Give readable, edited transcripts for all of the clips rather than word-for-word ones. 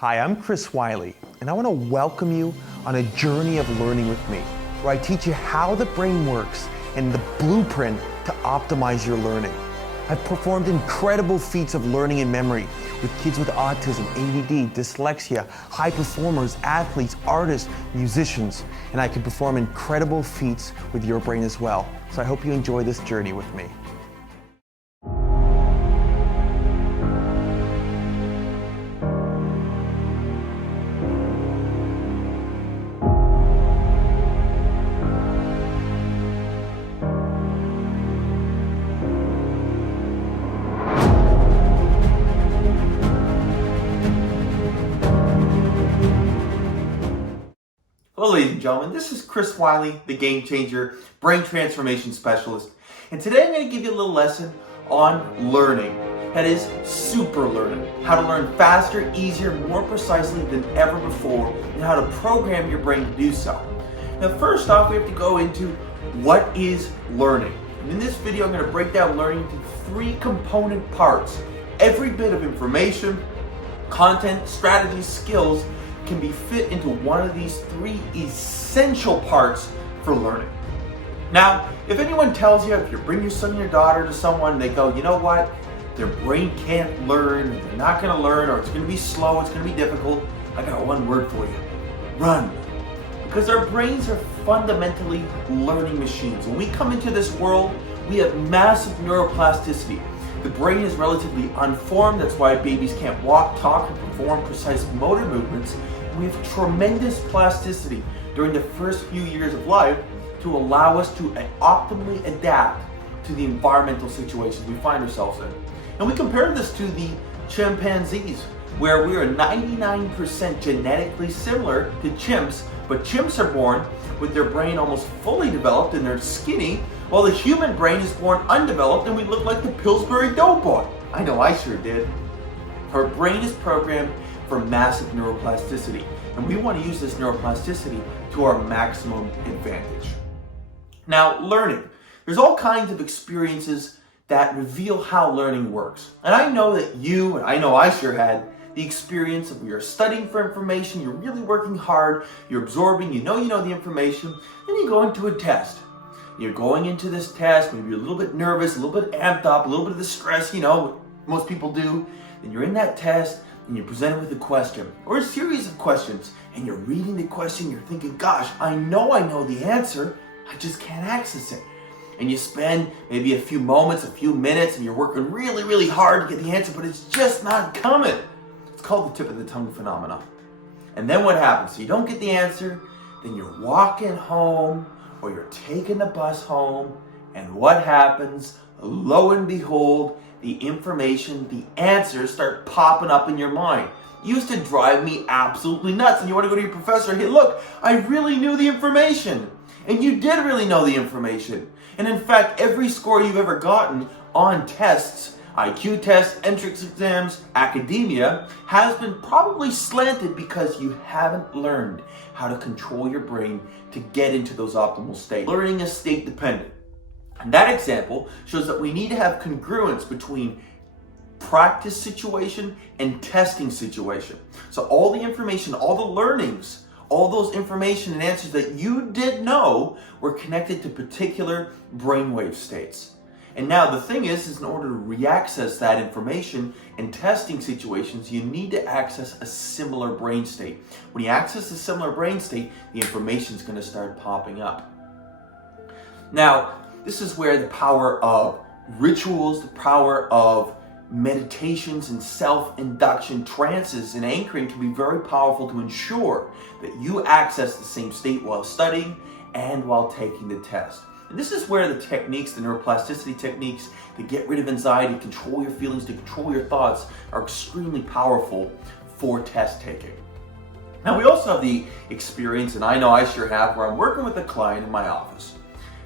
Hi, I'm Chris Wyllie, and I want to welcome you on a journey of learning with me, where I teach you how the brain works and the blueprint to optimize your learning. I've performed incredible feats of learning and memory with kids with autism, ADD, dyslexia, high performers, athletes, artists, musicians, and I can perform incredible feats with your brain as well. So I hope you enjoy this journey with me. Hello ladies and gentlemen, this is Chris Wyllie, the Game Changer, Brain Transformation Specialist. And today I'm going to give you a little lesson on learning. That is, superlearning. How to learn faster, easier, more precisely than ever before, and how to program your brain to do so. Now first off, we have to go into what is learning. And in this video I'm going to break down learning into three component parts. Every bit of information, content, strategies, skills can be fit into one of these three essential parts for learning. Now, if anyone tells you, if you bring your son or your daughter to someone and they go, you know what, their brain can't learn, they're not going to learn, or it's going to be slow, it's going to be difficult, I got one word for you: run. Because our brains are fundamentally learning machines. When we come into this world, we have massive neuroplasticity. The brain is relatively unformed, that's why babies can't walk, talk, and perform precise motor movements. We have tremendous plasticity during the first few years of life to allow us to optimally adapt to the environmental situations we find ourselves in. And we compare this to the chimpanzees, where we are 99% genetically similar to chimps, but chimps are born with their brain almost fully developed and they're skinny, while the human brain is born undeveloped and we look like the Pillsbury Doughboy. I know I sure did. Our brain is programmed for massive neuroplasticity, and we want to use this neuroplasticity to our maximum advantage. Now, learning. There's all kinds of experiences that reveal how learning works. And I know that you, and I know I sure had, the experience of you're studying for information, you're really working hard, you're absorbing, you know the information, then you go into a test. You're going into this test, maybe you're a little bit nervous, a little bit amped up, a little bit of the stress, most people do. Then you're in that test and you're presented with a question or a series of questions, and you're reading the question, you're thinking, gosh, I know the answer, I just can't access it. And you spend maybe a few moments, a few minutes, and you're working really, really hard to get the answer, but it's just not coming. It's called the tip of the tongue phenomenon. And then what happens? So you don't get the answer, then you're walking home, or you're taking the bus home, and what happens? Lo and behold, the information, the answers start popping up in your mind. It used to drive me absolutely nuts, and you want to go to your professor, hey look, I really knew the information. And you did really know the information. And in fact, every score you've ever gotten on tests, IQ tests, entrance exams, academia, has been probably slanted because you haven't learned how to control your brain to get into those optimal states. Learning is state dependent. And that example shows that we need to have congruence between practice situation and testing situation. So all the information, all the learnings, all those information and answers that you did know were connected to particular brainwave states. And now the thing is in order to re-access that information in testing situations, you need to access a similar brain state. When you access a similar brain state, the information is going to start popping up. Now, this is where the power of rituals, the power of meditations and self-induction trances and anchoring can be very powerful to ensure that you access the same state while studying and while taking the test. And this is where the techniques, the neuroplasticity techniques to get rid of anxiety, control your feelings, to control your thoughts are extremely powerful for test taking. Now we also have the experience, and I know I sure have, where I'm working with a client in my office.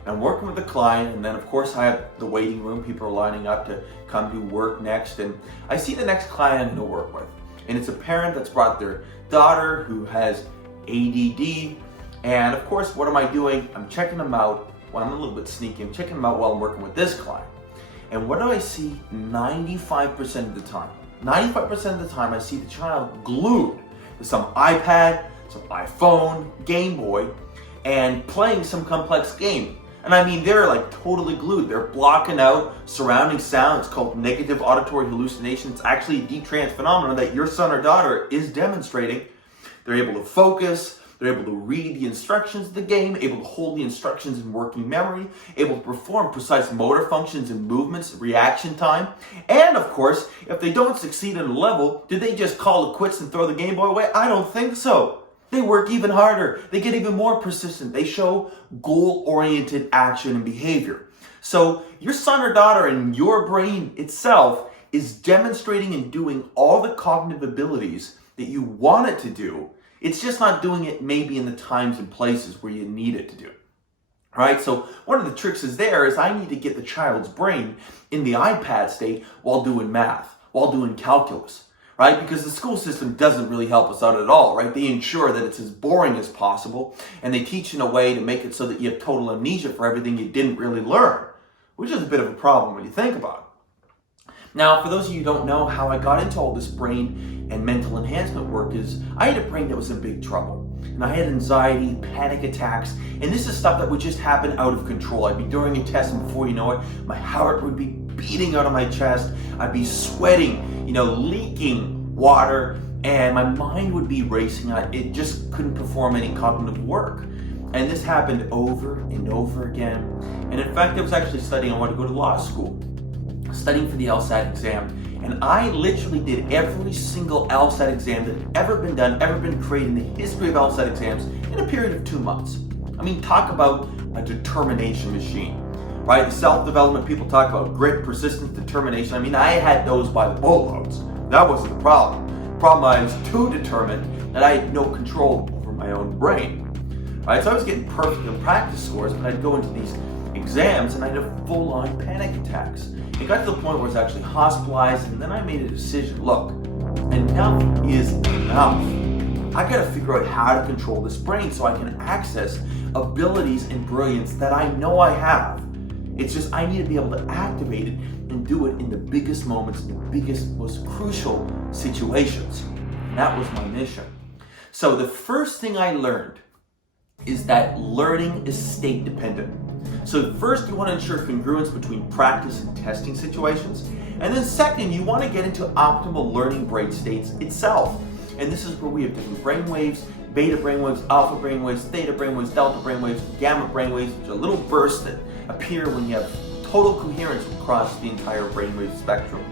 I'm working with the client, and then of course I have the waiting room. People are lining up to come do work next, and I see the next client I'm going to work with. And it's a parent that's brought their daughter who has ADD, and of course what am I doing? I'm checking them out. Well, I'm a little bit sneaky. I'm checking them out while I'm working with this client. And what do I see 95% of the time? 95% of the time I see the child glued to some iPad, some iPhone, Game Boy, and playing some complex game. And I mean, they're like totally glued. They're blocking out surrounding sound. It's called negative auditory hallucination. It's actually a deep trance phenomenon that your son or daughter is demonstrating. They're able to focus. They're able to read the instructions of the game, able to hold the instructions in working memory, able to perform precise motor functions and movements, reaction time. And of course, if they don't succeed in a level, did they just call it quits and throw the Game Boy away? I don't think so. They work even harder. They get even more persistent. They show goal-oriented action and behavior. So your son or daughter and your brain itself is demonstrating and doing all the cognitive abilities that you want it to do. It's just not doing it maybe in the times and places where you need it to do. All right, so one of the tricks is I need to get the child's brain in the iPad state while doing math, while doing calculus. Right? Because the school system doesn't really help us out at all, right? They ensure that it's as boring as possible, and they teach in a way to make it so that you have total amnesia for everything you didn't really learn, which is a bit of a problem when you think about it. Now, for those of you who don't know how I got into all this brain and mental enhancement work is I had a brain that was in big trouble. And I had anxiety, panic attacks, and this is stuff that would just happen out of control. I'd be during a test, and before you know it, my heart would be beating out of my chest. I'd be sweating, leaking water, and my mind would be racing. It just couldn't perform any cognitive work. And this happened over and over again. And in fact, I was actually studying. I wanted to go to law school, studying for the LSAT exam. And I literally did every single LSAT exam that had ever been done, ever been created in the history of LSAT exams in a period of 2 months. I mean, talk about a determination machine, right? The self-development people talk about grit, persistence, determination. I mean, I had those by the boatloads. That wasn't the problem. The problem, I was too determined that I had no control over my own brain, right? So I was getting perfect in practice scores, but I'd go into these exams and I'd have full-on panic attacks. It got to the point where I was actually hospitalized, and then I made a decision. Look, enough is enough. I gotta figure out how to control this brain so I can access abilities and brilliance that I know I have. It's just I need to be able to activate it and do it in the biggest moments, in the biggest, most crucial situations. And that was my mission. So the first thing I learned is that learning is state dependent. So first you want to ensure congruence between practice and testing situations. And then second, you want to get into optimal learning brain states itself. And this is where we have different brain waves, beta brain waves, alpha brain waves, theta brain waves, delta brain waves, gamma brain waves, which are little bursts that appear when you have total coherence across the entire brainwave spectrum.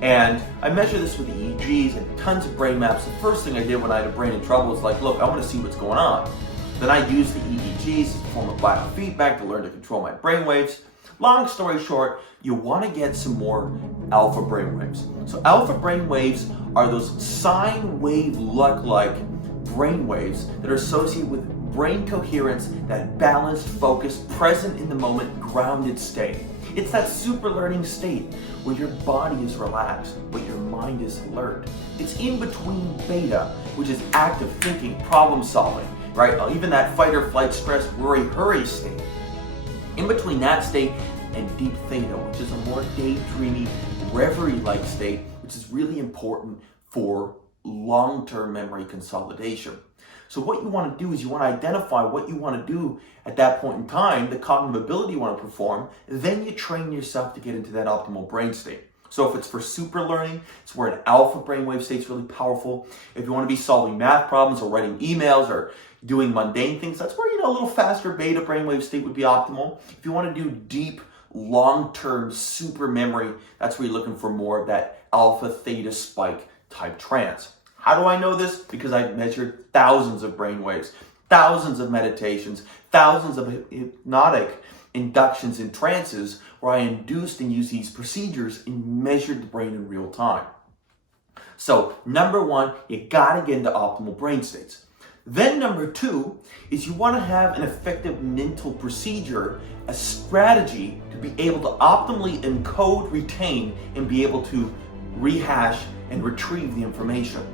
And I measure this with EEGs and tons of brain maps. The first thing I did when I had a brain in trouble was like, look, I want to see what's going on. Then I used the EEGs as a form of biofeedback to learn to control my brainwaves. Long story short, you want to get some more alpha brainwaves. So alpha brainwaves are those sine wave-like brainwaves that are associated with brain coherence, that balanced, focused, present in the moment, grounded state. It's that super learning state where your body is relaxed, but your mind is alert. It's in between beta, which is active thinking, problem solving, right? Even that fight or flight, stress, worry, hurry state. In between that state and deep theta, which is a more daydreamy, reverie-like state, which is really important for long-term memory consolidation. So what you want to do is you want to identify what you want to do at that point in time, the cognitive ability you want to perform, then you train yourself to get into that optimal brain state. So if it's for super learning, it's where an alpha brainwave state is really powerful. If you want to be solving math problems or writing emails or doing mundane things, that's where, a little faster beta brainwave state would be optimal. If you want to do deep, long-term super memory, that's where you're looking for more of that alpha theta spike type trance. How do I know this? Because I've measured thousands of brainwaves, thousands of meditations, thousands of hypnotic inductions and trances where I induced and used these procedures and measured the brain in real time. So number one, you gotta get into optimal brain states. Then number two is you wanna have an effective mental procedure, a strategy to be able to optimally encode, retain, and be able to rehash and retrieve the information.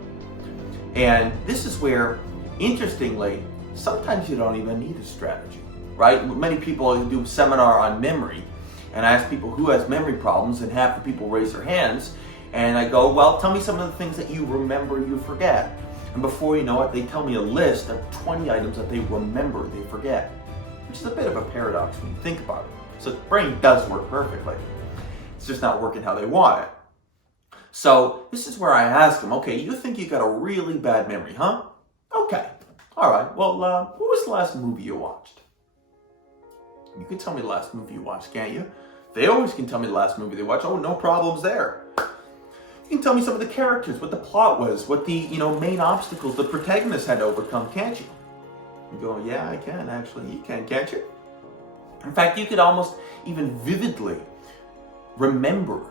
And this is where, interestingly, sometimes you don't even need a strategy, right? Many people do a seminar on memory, and I ask people who has memory problems, and half the people raise their hands, And I go, well, tell me some of the things that you remember you forget. And before you know it, they tell me a list of 20 items that they remember they forget, which is a bit of a paradox when you think about it. So the brain does work perfectly. It's just not working how they want it. So this is where I ask them, okay, you think you got a really bad memory, huh? Okay. All right. Well, what was the last movie you watched? You can tell me the last movie you watched, can't you? They always can tell me the last movie they watched. Oh, no problems there. You can tell me some of the characters, what the plot was, what the main obstacles the protagonist had to overcome, can't you? You go, yeah, I can actually. You can, can't you? In fact, you could almost even vividly remember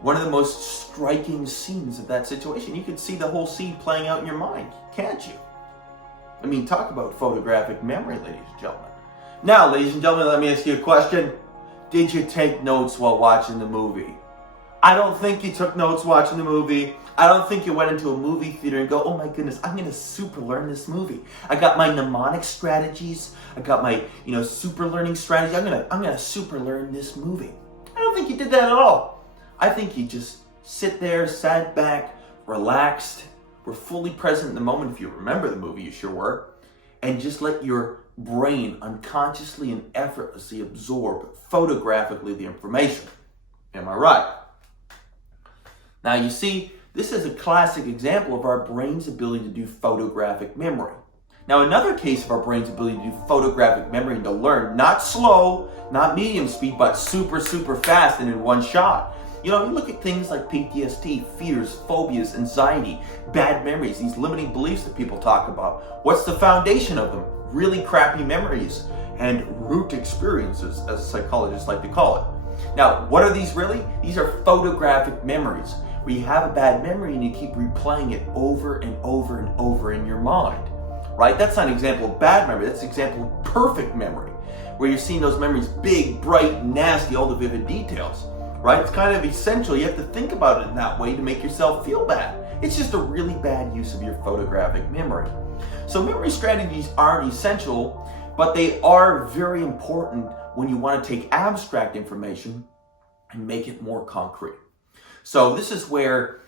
one of the most striking scenes of that situation. You could see the whole scene playing out in your mind, can't you? I mean, talk about photographic memory, ladies and gentlemen. Now, ladies and gentlemen, let me ask you a question. Did you take notes while watching the movie? I don't think you took notes watching the movie. I don't think you went into a movie theater and go, oh my goodness, I'm going to super learn this movie. I got my mnemonic strategies. I got my, super learning strategy. I'm going to super learn this movie. I don't think you did that at all. I think you just sit there, sat back, relaxed, were fully present in the moment. If you remember the movie, you sure were. And just let your brain unconsciously and effortlessly absorb photographically the information. Am I right? Now you see, this is a classic example of our brain's ability to do photographic memory. Now another case of our brain's ability to do photographic memory and to learn, not slow, not medium speed, but super, super fast and in one shot. You look at things like PTSD, fears, phobias, anxiety, bad memories, these limiting beliefs that people talk about. What's the foundation of them? Really crappy memories and root experiences, as psychologists like to call it. Now, what are these really? These are photographic memories, where you have a bad memory and you keep replaying it over and over and over in your mind, right? That's not an example of bad memory, that's an example of perfect memory, where you're seeing those memories big, bright, nasty, all the vivid details. Right? It's kind of essential. You have to think about it in that way to make yourself feel bad. It's just a really bad use of your photographic memory. So memory strategies aren't essential, but they are very important when you want to take abstract information and make it more concrete. So this is where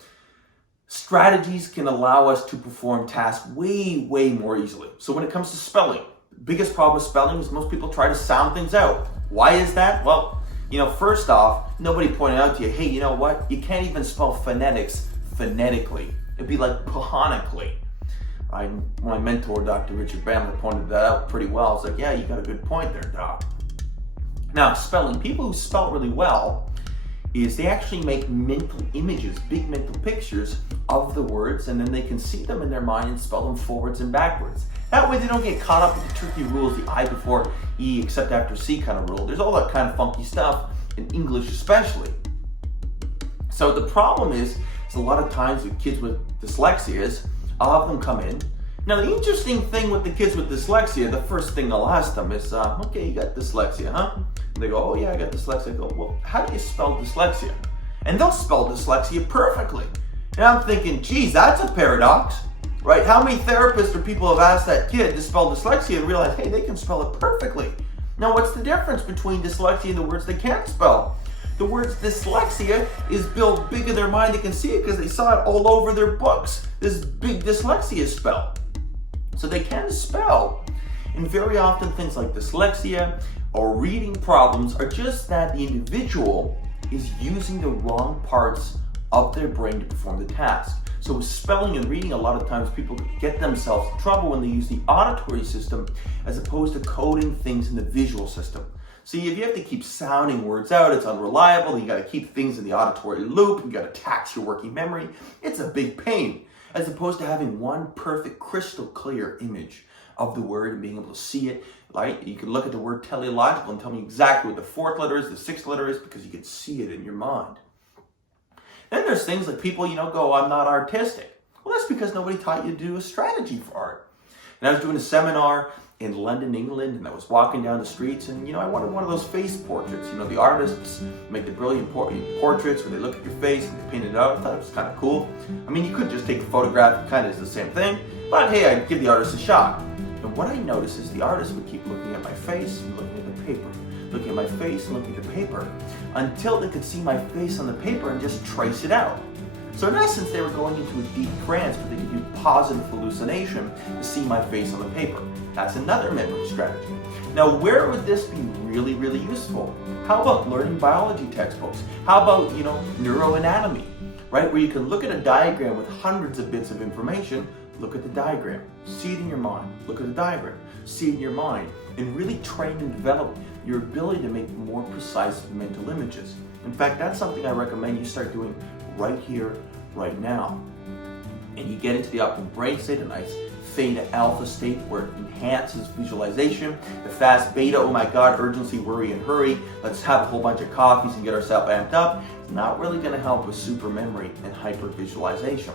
strategies can allow us to perform tasks way, way more easily. So when it comes to spelling, the biggest problem with spelling is most people try to sound things out. Why is that? Well, first off, nobody pointed out to you, hey, you know what? You can't even spell phonetics phonetically. It'd be like plahonically. My mentor, Dr. Richard Bamlett, pointed that out pretty well. I was like, yeah, you got a good point there, Doc. Now, spelling, people who spell really well, is they actually make mental images, big mental pictures of the words, and then they can see them in their mind and spell them forwards and backwards. That way they don't get caught up with the tricky rules, the I before E except after C kind of rule. There's all that kind of funky stuff, in English especially. So the problem is a lot of times with kids with dyslexia is, I'll have them come in. Now the interesting thing with the kids with dyslexia, the first thing I'll ask them is, okay, you got dyslexia, huh? And they go, oh yeah, I got dyslexia. I go, well, how do you spell dyslexia? And they'll spell dyslexia perfectly. And I'm thinking, geez, that's a paradox, right? How many therapists or people have asked that kid to spell dyslexia and realize, hey, they can spell it perfectly. Now, what's the difference between dyslexia and the words they can't spell? The words dyslexia is built big in their mind. They can see it because they saw it all over their books. This big dyslexia spell. So they can spell. And very often things like dyslexia or reading problems are just that the individual is using the wrong parts of their brain to perform the task. So with spelling and reading, a lot of times people get themselves in trouble when they use the auditory system as opposed to coding things in the visual system. See, if you have to keep sounding words out, it's unreliable. You got to keep things in the auditory loop. You got to tax your working memory. It's a big pain, as opposed to having one perfect, crystal clear image of the word and being able to see it. Right? You can look at the word teleological and tell me exactly what the fourth letter is, the sixth letter is, because you can see it in your mind. Then there's things like people, go, I'm not artistic. Well, that's because nobody taught you to do a strategy for art. And I was doing a seminar in London, England, and I was walking down the streets, and I wanted one of those face portraits. The artists make the brilliant portraits where they look at your face and they paint it out. I thought it was kind of cool. You could just take a photograph, it kind of is the same thing, but hey, I'd give the artist a shot. And what I noticed is the artist would keep looking at my face and looking at the paper, looking at my face and looking at the paper, until they could see my face on the paper and just trace it out. So in essence, they were going into a deep trance where they could do positive hallucination to see my face on the paper. That's another memory strategy. Now, where would this be really, really useful? How about learning biology textbooks? How about, neuroanatomy, right? Where you can look at a diagram with hundreds of bits of information, look at the diagram, see it in your mind, look at the diagram, see it in your mind, and really train and develop your ability to make more precise mental images. In fact, that's something I recommend you start doing right here, right now. And you get into the optimal brain state, a nice theta alpha state where it enhances visualization. The fast beta, oh my God, urgency, worry, and hurry. Let's have a whole bunch of coffees and get ourselves amped up. It's not really going to help with super memory and hyper visualization.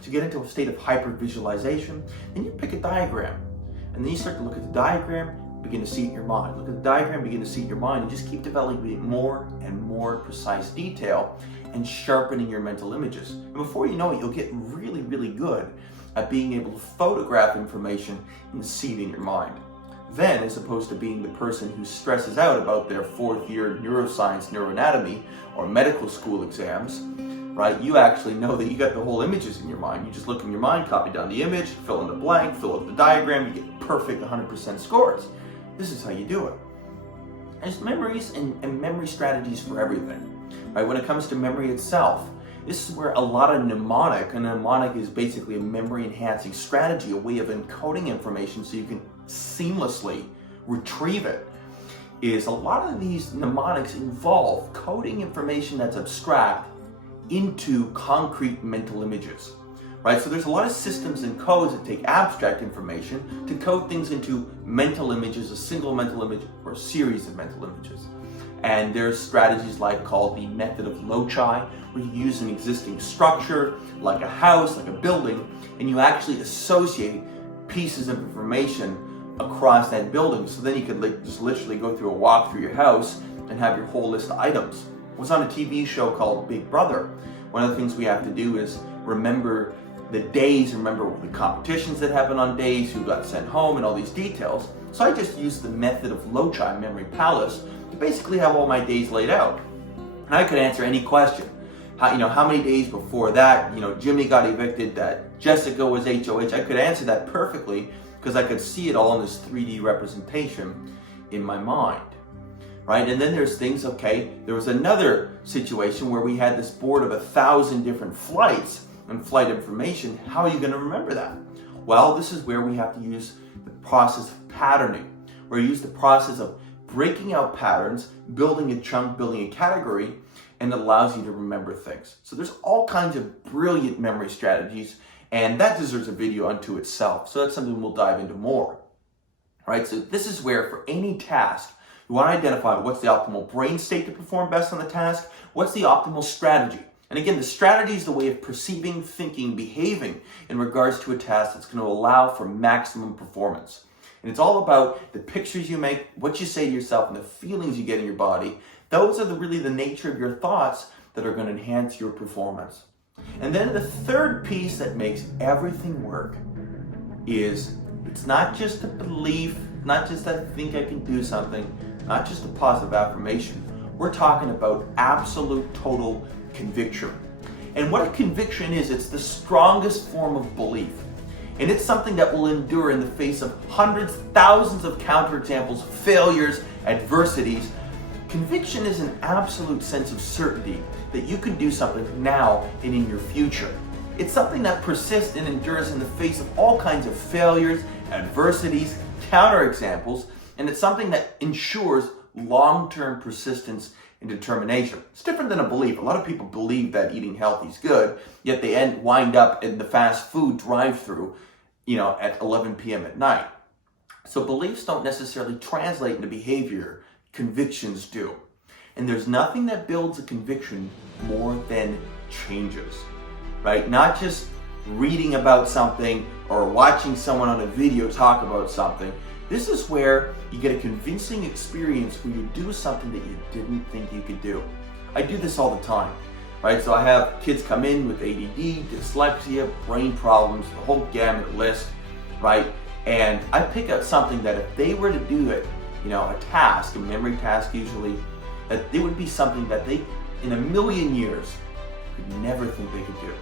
So you get into a state of hyper visualization, and you pick a diagram. And then you start to look at the diagram, begin to see it in your mind. Look at the diagram, begin to see it in your mind, and just keep developing more and more precise detail and sharpening your mental images. And before you know it, you'll get really, really good at being able to photograph information and see it in your mind. Then, as opposed to being the person who stresses out about their 4th year neuroscience, neuroanatomy, or medical school exams, right? You actually know that you got the whole images in your mind. You just look in your mind, copy down the image, fill in the blank, fill out the diagram, you get perfect 100% scores. This is how you do it. There's memories and memory strategies for everything, right? When it comes to memory itself, this is where a lot of mnemonic, and a mnemonic is basically a memory enhancing strategy, a way of encoding information so you can seamlessly retrieve it, is a lot of these mnemonics involve coding information that's abstract into concrete mental images, right? So there's a lot of systems and codes that take abstract information to code things into mental images, a single mental image or a series of mental images. And there's strategies called the method of loci, where you use an existing structure, like a house, like a building, and you actually associate pieces of information across that building. So then you could just literally go through a walk through your house and have your whole list of items. I was on a TV show called Big Brother. One of the things we have to do is remember the days, remember the competitions that happened on days, who got sent home, and all these details. So I just used the method of loci, memory palace, to basically have all my days laid out. And I could answer any question. How many days before that, Jimmy got evicted, that Jessica was HOH. I could answer that perfectly because I could see it all in this 3D representation in my mind, right? And then there's things, there was another situation where we had this board of 1,000 different flights and flight information. How are you going to remember that? Well, this is where we have to use the process of patterning, where you use the process of breaking out patterns, building a chunk, building a category, and it allows you to remember things. So there's all kinds of brilliant memory strategies, and that deserves a video unto itself. So that's something we'll dive into more, right? So this is where, for any task, you want to identify what's the optimal brain state to perform best on the task, what's the optimal strategy. And again, the strategy is the way of perceiving, thinking, behaving in regards to a task that's going to allow for maximum performance. And it's all about the pictures you make, what you say to yourself, and the feelings you get in your body. Those are really the nature of your thoughts that are going to enhance your performance. And then the third piece that makes everything work is, it's not just a belief, not just I think I can do something, not just a positive affirmation. We're talking about absolute total conviction. And what a conviction is, it's the strongest form of belief. And it's something that will endure in the face of hundreds, thousands of counterexamples, failures, adversities. Conviction is an absolute sense of certainty that you can do something now and in your future. It's something that persists and endures in the face of all kinds of failures, adversities, counterexamples, and it's something that ensures long-term persistence and determination. It's different than a belief. A lot of people believe that eating healthy is good, yet they wind up in the fast food drive-thru, at 11 p.m. at night. So beliefs don't necessarily translate into behavior. Convictions do. And there's nothing that builds a conviction more than changes, right? Not just reading about something or watching someone on a video talk about something. This is where you get a convincing experience where you do something that you didn't think you could do. I do this all the time, right? So I have kids come in with ADD, dyslexia, brain problems, the whole gamut list, right? And I pick out something that if they were to do it, a task, a memory task usually, that it would be something that they, in a million years, could never think they could do.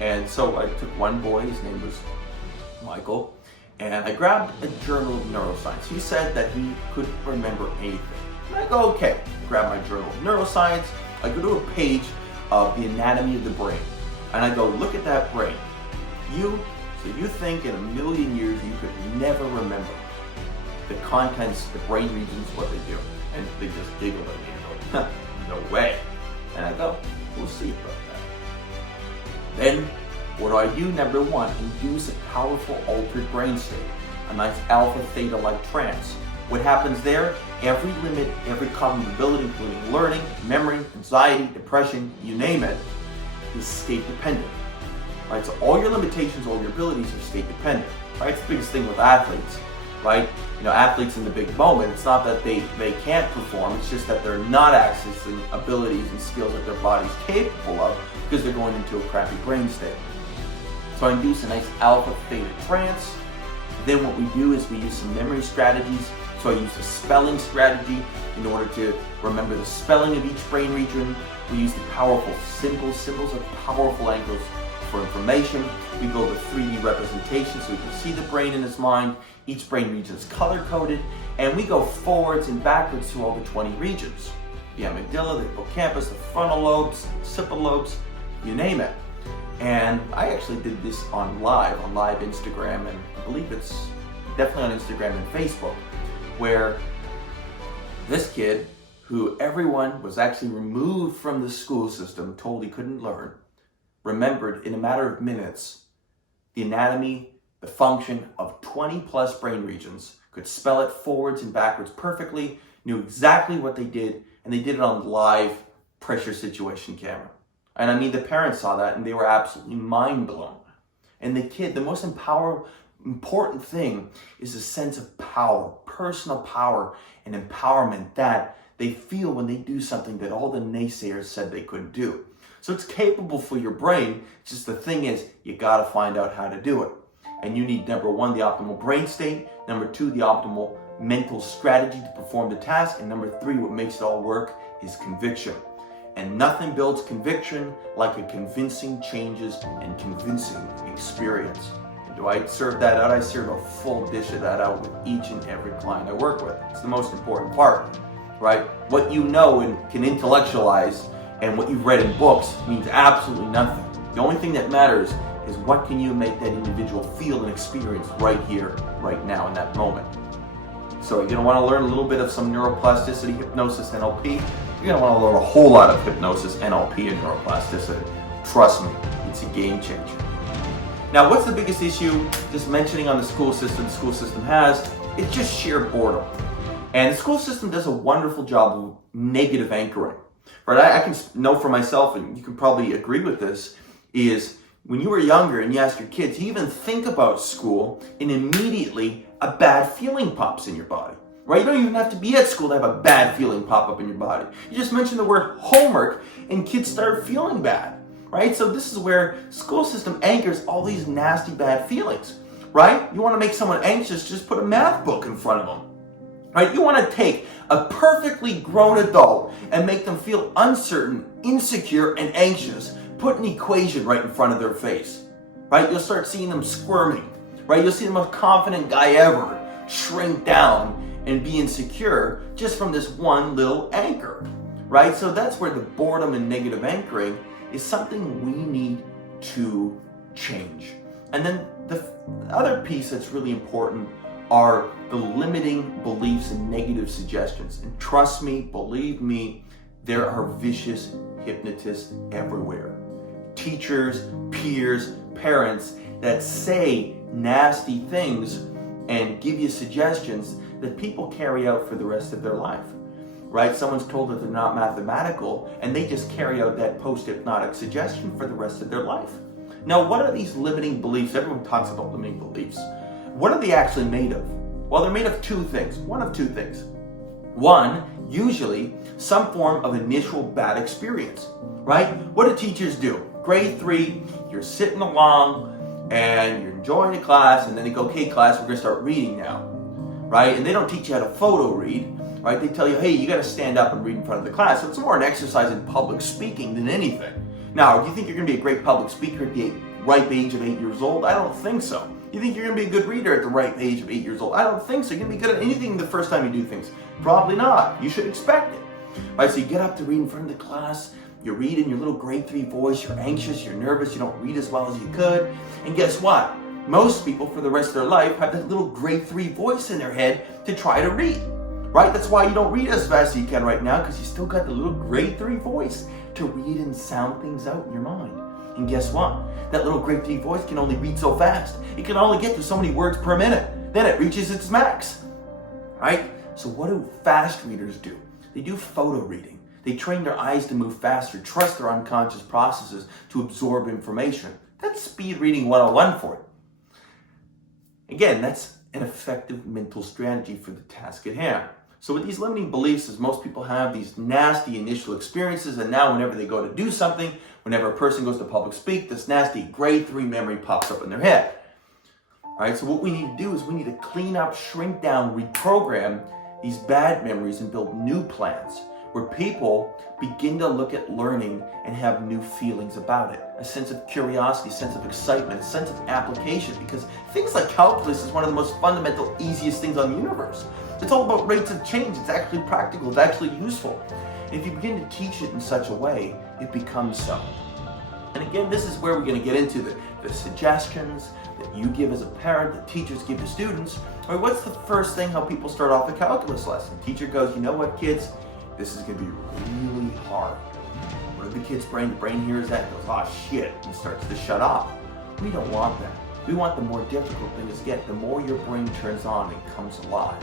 And so I took one boy, his name was Michael, and I grabbed a journal of neuroscience. He said that he couldn't remember anything. And I go, okay, grab my journal of neuroscience, I go to a page of the anatomy of the brain, and I go, look at that brain. You think in a million years you could never remember the contents, the brain regions, what they do. And they just giggle at me and go, no way. And I go, we'll see about that. Then, what do I do? Number one, induce a powerful altered brain state, a nice alpha theta-like trance. What happens there? Every limit, every cognitive ability, including learning, memory, anxiety, depression, you name it, is state dependent. Right? So all your limitations, all your abilities are state dependent. Right? It's the biggest thing with athletes. Right? You know, athletes in the big moment, it's not that they can't perform, it's just that they're not accessing abilities and skills that their body's capable of because they're going into a crappy brain state. So I induce a nice alpha theta trance. Then what we do is we use some memory strategies. So I use a spelling strategy in order to remember the spelling of each brain region. We use the powerful symbols. Symbols are powerful anchors for information. We build a 3D representation so we can see the brain in its mind. Each brain region is color-coded, and we go forwards and backwards through all the 20 regions. The amygdala, the hippocampus, the frontal lobes, occipital lobes, you name it. And I actually did this on live Instagram, and I believe it's definitely on Instagram and Facebook, where this kid, who everyone was actually removed from the school system, told he couldn't learn, remembered in a matter of minutes the anatomy, the function of 20 plus brain regions, could spell it forwards and backwards perfectly, knew exactly what they did, and they did it on live pressure situation camera. And I mean, the parents saw that and they were absolutely mind blown. And the kid, the most important thing is a sense of power, personal power and empowerment that they feel when they do something that all the naysayers said they couldn't do. So it's capable for your brain, just the thing is, you gotta find out how to do it. And you need, number one, the optimal brain state, number two, the optimal mental strategy to perform the task, and number three, what makes it all work is conviction. And nothing builds conviction like a convincing changes and convincing experience. And do I serve that out? I serve a full dish of that out with each and every client I work with. It's the most important part, right? What you know and can intellectualize and what you've read in books means absolutely nothing. The only thing that matters is what can you make that individual feel and experience right here, right now, in that moment. So you're going to want to learn a little bit of some neuroplasticity, hypnosis, NLP. You're going to want to learn a whole lot of hypnosis, NLP, and neuroplasticity. Trust me, it's a game changer. Now, what's the biggest issue, just mentioning on the school system has? It's just sheer boredom. And the school system does a wonderful job of negative anchoring. Right? I can know for myself, and you can probably agree with this, is when you were younger and you ask your kids, you even think about school, and immediately a bad feeling pops in your body. Right? You don't even have to be at school to have a bad feeling pop up in your body. You just mention the word homework and kids start feeling bad. Right? So this is where school system anchors all these nasty bad feelings. Right? You want to make someone anxious, just put a math book in front of them. Right? You want to take a perfectly grown adult and make them feel uncertain, insecure, and anxious. Put an equation right in front of their face. Right? You'll start seeing them squirming. Right? You'll see the most confident guy ever shrink down and be insecure just from this one little anchor. Right? So that's where the boredom and negative anchoring is something we need to change. And then the other piece that's really important are the limiting beliefs and negative suggestions. And trust me, believe me, there are vicious hypnotists everywhere. Teachers, peers, parents that say nasty things and give you suggestions that people carry out for the rest of their life. Right? Someone's told that they're not mathematical and they just carry out that post-hypnotic suggestion for the rest of their life. Now, what are these limiting beliefs? Everyone talks about limiting beliefs. What are they actually made of? Well, they're made of two things. One of two things. One, usually some form of initial bad experience, right? What do teachers do? Grade 3, you're sitting along and you're enjoying the class, and then they go, okay, class, we're going to start reading now, right? And they don't teach you how to photo read, right? They tell you, hey, you got to stand up and read in front of the class. So it's more an exercise in public speaking than anything, Now, do you think you're going to be a great public speaker at the ripe age of 8 years old? I don't think so. You think you're going to be a good reader at the ripe age of 8 years old? I don't think so. You're going to be good at anything the first time you do things? Probably not. You should expect it. Right, so you get up to read in front of the class, you read in your little grade 3 voice, you're anxious, you're nervous, you don't read as well as you could, and guess what? Most people for the rest of their life have that little grade 3 voice in their head to try to read. Right? That's why you don't read as fast as you can right now, because you still got the little grade 3 voice to read and sound things out in your mind. And guess what? That little grade 3 voice can only read so fast. It can only get to so many words per minute. Then it reaches its max. Right? So what do fast readers do? They do photo reading. They train their eyes to move faster, trust their unconscious processes to absorb information. That's speed reading 101 for you. Again, that's an effective mental strategy for the task at hand. So with these limiting beliefs, as most people have these nasty initial experiences, and now whenever they go to do something, whenever a person goes to public speak, this nasty grade 3 memory pops up in their head. All right, so what we need to do is we need to clean up, shrink down, reprogram these bad memories and build new plans where people begin to look at learning and have new feelings about it. A sense of curiosity, a sense of excitement, a sense of application, because things like calculus is one of the most fundamental, easiest things on the universe. It's all about rates of change. It's actually practical. It's actually useful. And if you begin to teach it in such a way, it becomes so. And again, this is where we're going to get into the suggestions that you give as a parent, that teachers give to students. Or what's the first thing how people start off a calculus lesson? Teacher goes, you know what, kids? This is going to be really hard. What does the kid's brain? The brain hears that and goes, oh shit, and starts to shut off. We don't want that. We want the more difficult things to get. The more your brain turns on and comes alive.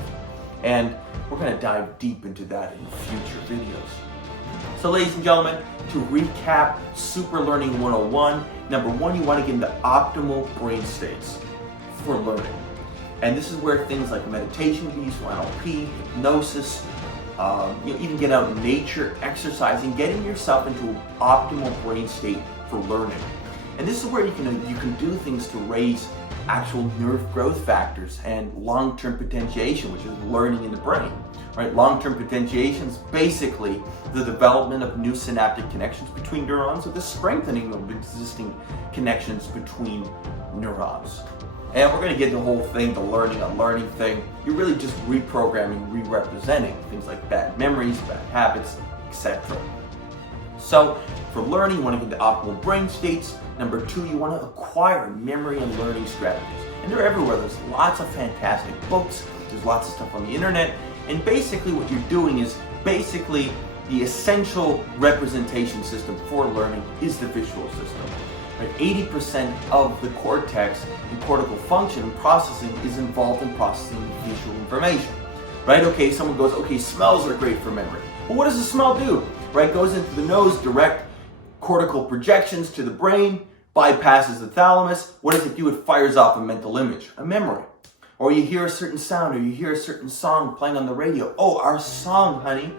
And we're going to dive deep into that in future videos. So ladies and gentlemen, to recap Superlearning 101, number one, you want to get into optimal brain states for learning. And this is where things like meditation can be useful, NLP, hypnosis, even get out in nature, exercising, getting yourself into an optimal brain state for learning. And this is where you can do things to raise actual nerve growth factors and long-term potentiation, which is learning in the brain. Right? Long-term potentiation is basically the development of new synaptic connections between neurons, or the strengthening of existing connections between neurons. And we're going to get the whole thing, the learning thing. You're really just reprogramming, re-representing things like bad memories, bad habits, etc. So for learning, you want to get into optimal brain states. Number two, you want to acquire memory and learning strategies. And they're everywhere. There's lots of fantastic books. There's lots of stuff on the internet. And basically what you're doing is basically the essential representation system for learning is the visual system. 80% of the cortex and cortical function and processing is involved in processing visual information. Right? Okay, someone goes, okay, smells are great for memory. Well, what does the smell do? Right? Goes into the nose, direct cortical projections to the brain, bypasses the thalamus. What does it do? It fires off a mental image, a memory. Or you hear a certain sound, or you hear a certain song playing on the radio. Oh, our song, honey.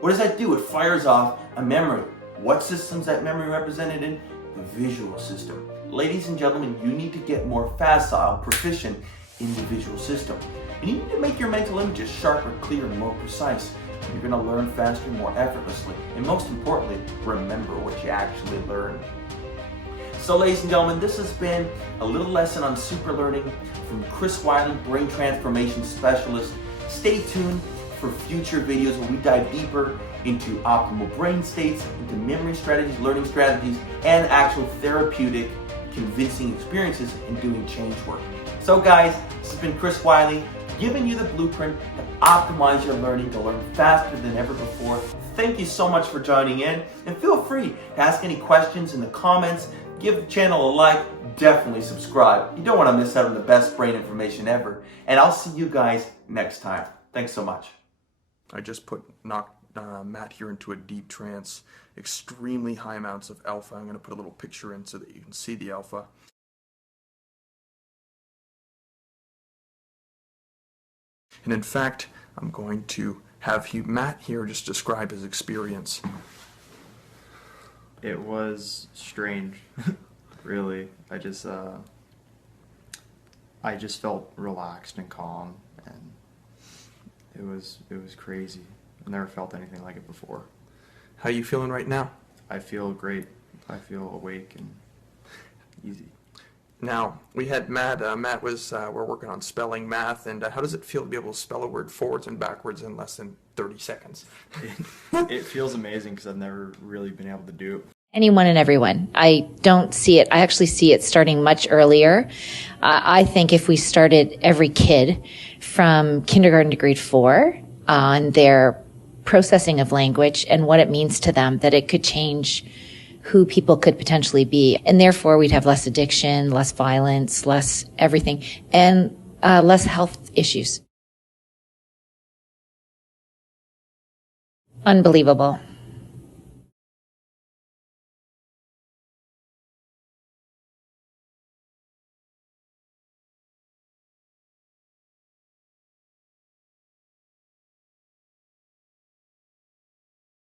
What does that do? It fires off a memory. What system's that memory represented in? The visual system. Ladies and gentlemen, you need to get more facile, proficient in the visual system. And you need to make your mental images sharper, clearer, and more precise. You're going to learn faster, more effortlessly. And most importantly, remember what you actually learned. So ladies and gentlemen, this has been a little lesson on Superlearning from Chris Wyllie, Brain Transformation Specialist. Stay tuned for future videos where we dive deeper into optimal brain states, into memory strategies, learning strategies, and actual therapeutic, convincing experiences in doing change work. So guys, this has been Chris Wyllie, giving you the blueprint to optimize your learning to learn faster than ever before. Thank you so much for joining in, and feel free to ask any questions in the comments. Give the channel a like, definitely subscribe. You don't want to miss out on the best brain information ever. And I'll see you guys next time. Thanks so much. I just knocked Matt here into a deep trance, extremely high amounts of alpha. I'm going to put a little picture in so that you can see the alpha. And in fact, I'm going to have Matt here just describe his experience. It was strange, really. I just felt relaxed and calm, and it was crazy. I never felt anything like it before. How are you feeling right now? I feel great. I feel awake and easy. Now, we had Matt. Matt was, we're working on spelling math, and how does it feel to be able to spell a word forwards and backwards in less than 30 seconds? It feels amazing because I've never really been able to do it. Anyone and everyone. I don't see it. I actually see it starting much earlier. I think if we started every kid from kindergarten to grade 4 on their processing of language and what it means to them, that it could change who people could potentially be. And therefore, we'd have less addiction, less violence, less everything, and less health issues. Unbelievable.